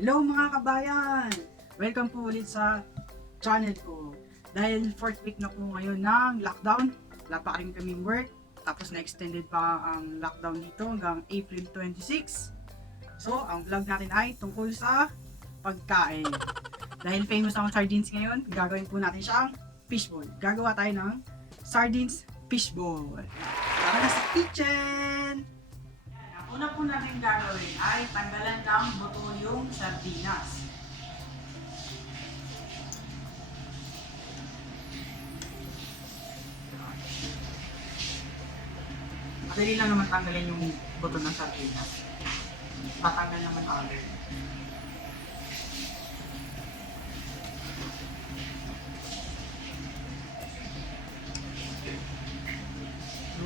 Hello mga kabayan! Welcome po ulit sa channel ko. Dahil 4th week na po ngayon ng lockdown, wala pa rin kaming work, tapos na-extended pa ang lockdown dito hanggang April 26. So, ang vlog natin ay tungkol sa pagkain. Dahil famous ang sardines ngayon, gagawin po natin siyang fishball. Gagawa tayo ng Sardines Fish Ball. Tara na sa kitchen! Ang una po natin gagawin ay tanggalan ng buto yung sardinas. Madali lang naman tanggalin yung buto ng sardinas. Tatanggal naman agad.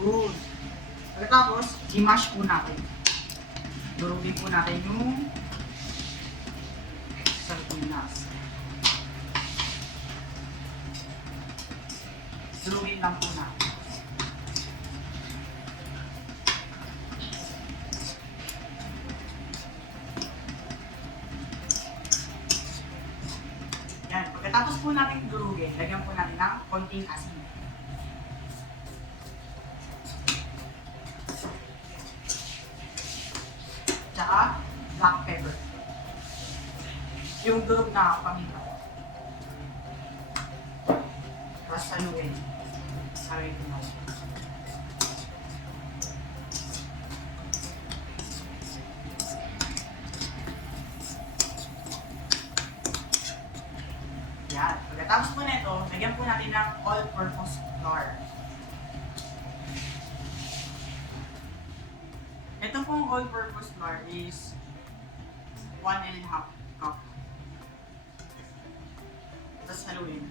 Good. Pagkatapos, i-mash po natin. Durugin po natin yung sardinas. Durugin lang po natin. Yan. Pagkatapos po natin durugin, lagyan po natin ng konting asin. Tsaka black pepper. Yung durog na paminta. Tapos saluin. Saluin ko na. Yan. Pagkatapos po na ito, lagyan po natin ng all-purpose flour. Ito pong all-purpose flour is 1.5 cup. Tapos haluin.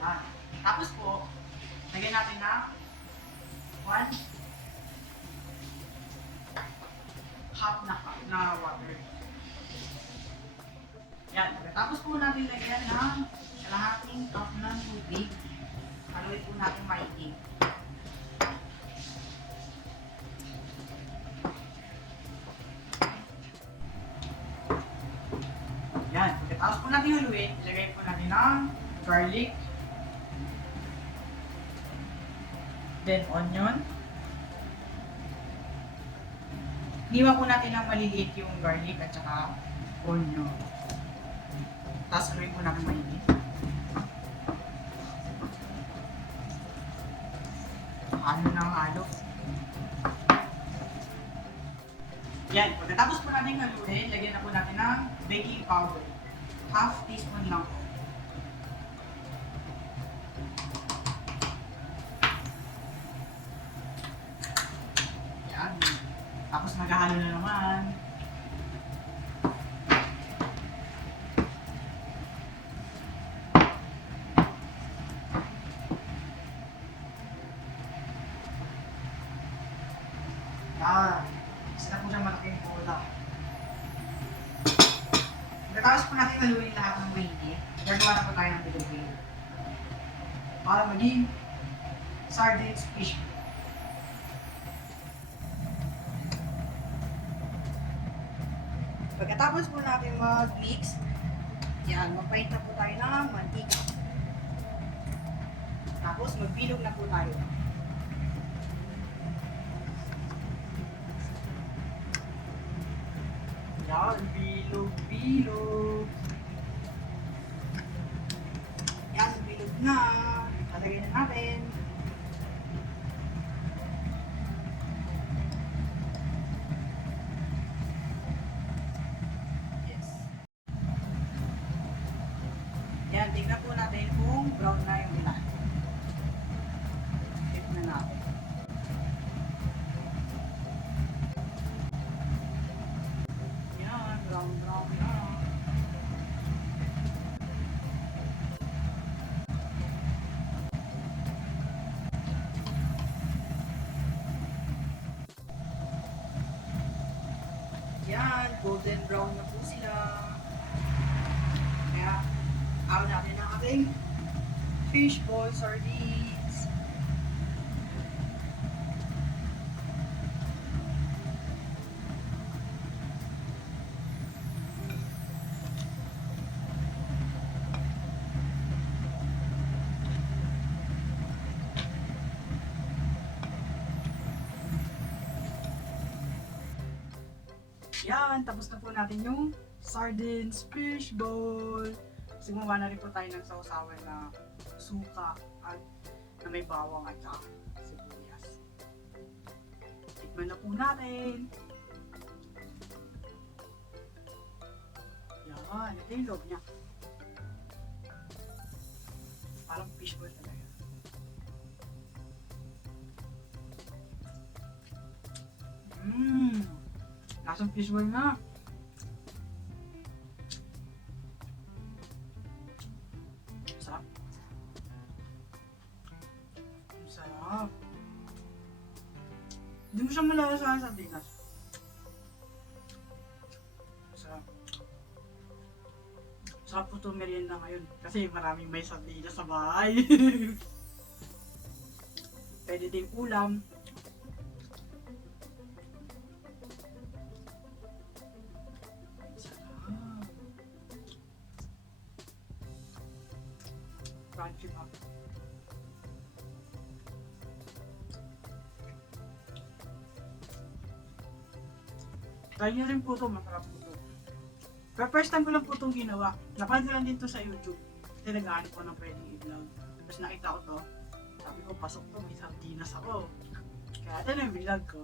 Yan. Tapos po, lagyan natin na 1 cup na water. Yan. Tapos po natin lagyan ng kalahating cup ng tubig. Haluin po natin maigi. Yan. Pagkatapos po natin haluin, ilagay po natin ng garlic, then onion. Hiwa po natin ng maliliit yung garlic at saka onion. Tapos haluin po natin maigi. Halo ng halo. Yan. Pagkatapos po natin haluin, lagyan na po natin ng baking powder. Half teaspoon lang po. Yan. Tapos maghahalo na naman. Yan. Isa na po siyang malaking bola. Pagkatapos po natin haluin lahat ng mainit, gagawa na po tayo ng bilog-bilog para maging sardines fish ball. Pagkatapos po natin mag-mix, yan, magpainta po tayo ng mantika. Tapos magbilog na po tayo. Yan, bilog-bilog. Yan, bilog na. Talagay na natin. Yes. Yan, tignan po natin kung brown na yung ilan. Tignan natin. Brown na. Yan, golden brown na po sila. Kaya, aw natin ang ating fish ball sardines. Yan, tapos na po natin yung Sardines Fish Ball. Kasi gumawa na rin po tayo ng sausawan na suka at na may bawang at saka sibuyas. Tikman na po natin. Yan, ito yung loob niya. Parang fishball talaga. Lasang fishball na. Sarap. Sarap. Hindi mo siya malasa sa sardinas. Sarap. Sarap po itong merienda ngayon kasi maraming may sardinas sa bahay. Pwede din ulam. Crunchy pa. Try nyo rin po ito, masarap po ito. Pero first time ko lang po itong ginawa. Napanood ko lang din ito sa YouTube. Kasi nag-aanip ko ng pwedeng i-vlog. Tapos nakita ko to. Sabi ko, pasok to, may sardinas ako. Kaya ito na yung vlog ko.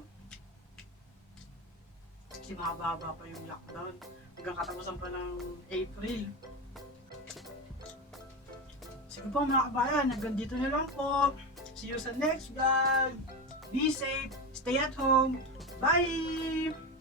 Kasi mahaba-haba pa yung lockdown. Hanggang katapusan pa ng April. Sige po mga kabayan, hanggang dito na lang po. See you sa next vlog. Be safe, stay at home. Bye!